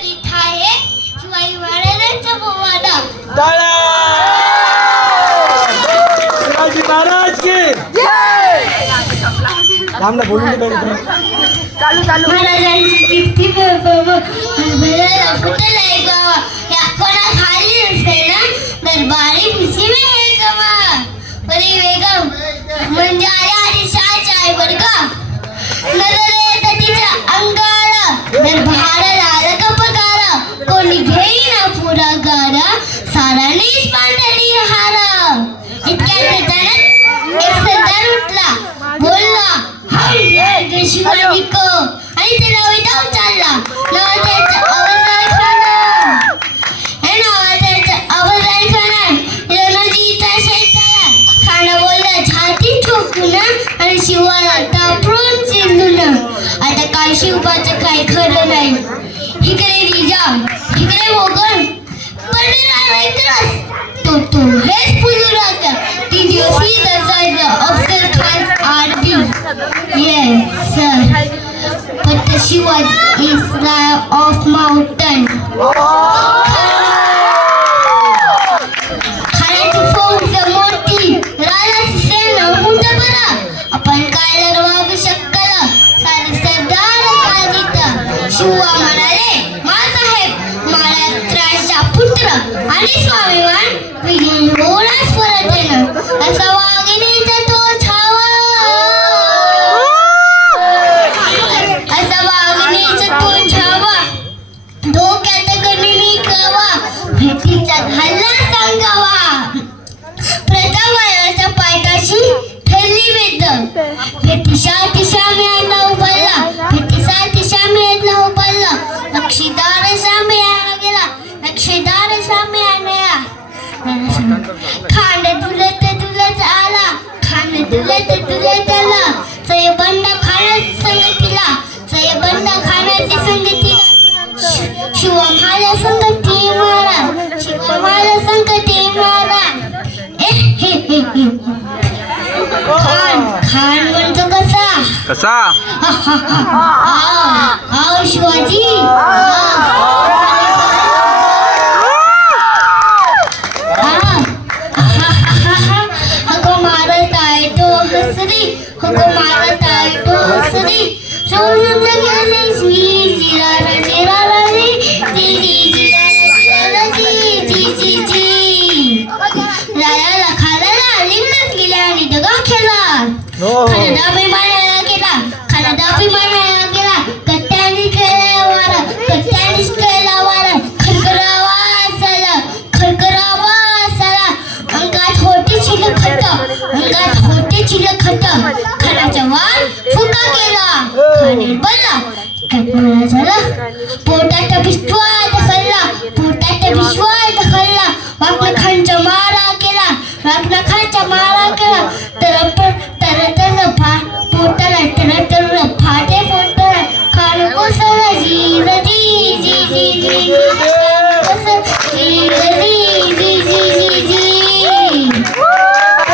करीत आहे शिवाजी महाराजांचा पोवाडा. शिवाजी महाराज की महाराजांची कीर्ती भरायला फुटलाय गावा. या कोणा खाली असे ना दरबारी पिसिवे हे गावा. परी बेगम म्हणजे आधी शाळेच्या बर का. नजर येत तिच्या अंगाला दरबार आला का पगारा. कोणी घेईना पुरा गारा सारानीच पांढरी हारा. इतक्यात त्याच्यानं एक सरदार उठला बोलला हम शिवाजी को आणि त्याला विटाव चालला. नावाचा आवाज ऐकला हे नावाचा आवाज ऐकला रणजीता शेताला खाणं बोलला छाती ठोकून आणि शिवाला तापडून चिंधून. आता काय शिवाचं काही खरं नाही. इकडे रिजा इकडे मोगल पडला त्रस तो हेच पुलुराचा 3 दिवस दर्जाचं अफजल खान आरबी. Yes, sir. But the Shivaji is lion of mountain. खाण्याची फौज मोठी राजाची सेना मोठा बरा. आपण काय वागू शकला सारे सरदार काजीत. शिवा म्हणाले मासाहेब महाराष्ट्राचा पुत्र आणि स्वाभिमान विजयी होण्यास परत येणं असा वाघिणीचा तो छावा. असा वाघिणीचा तो छावा डोक्यात गणिनी कावा. भेटीचा हल्ला सांगावा प्रजावयाच्या पायथ्याशी ठरली वेद. भेटीशा दिशा मिळाला उभारला भेटीसा दिशा मिळाला उभारला. नक्षीदार साम्याला गेला नक्षीदार साम्याला. खांड दुलत दुलत आला खांड दुलत दुलत आला. सयबंद खाण्याची संगतीला सयबंद खाण्याची संगतीला. शिवमाला संगती मारा शिवमाला संगती मारा. खान खान म्हणतो कसा कसा आओ शिवाजी हको मारत आहे तो हसरी हको मारत आहे तो हसरी. सोडून गेले जिराला जिराला जी जी जिराला जी जी जी जी. रायाला खाल्याला लिंगणात गेला आणि दगा खेळला. खानादाबी मारायला गेला खानादाबी मारायला गेला. कट्ट्याने खेळला वारा कट्ट्यानेच खेळला वारा. खरखरावा असाला खरखरावा असाला. अंगात होती चिलखट अंगात होती चिलखट. खानाचा वार फुका गेला खाने बोलला काय मला झालं पोटात विश्वास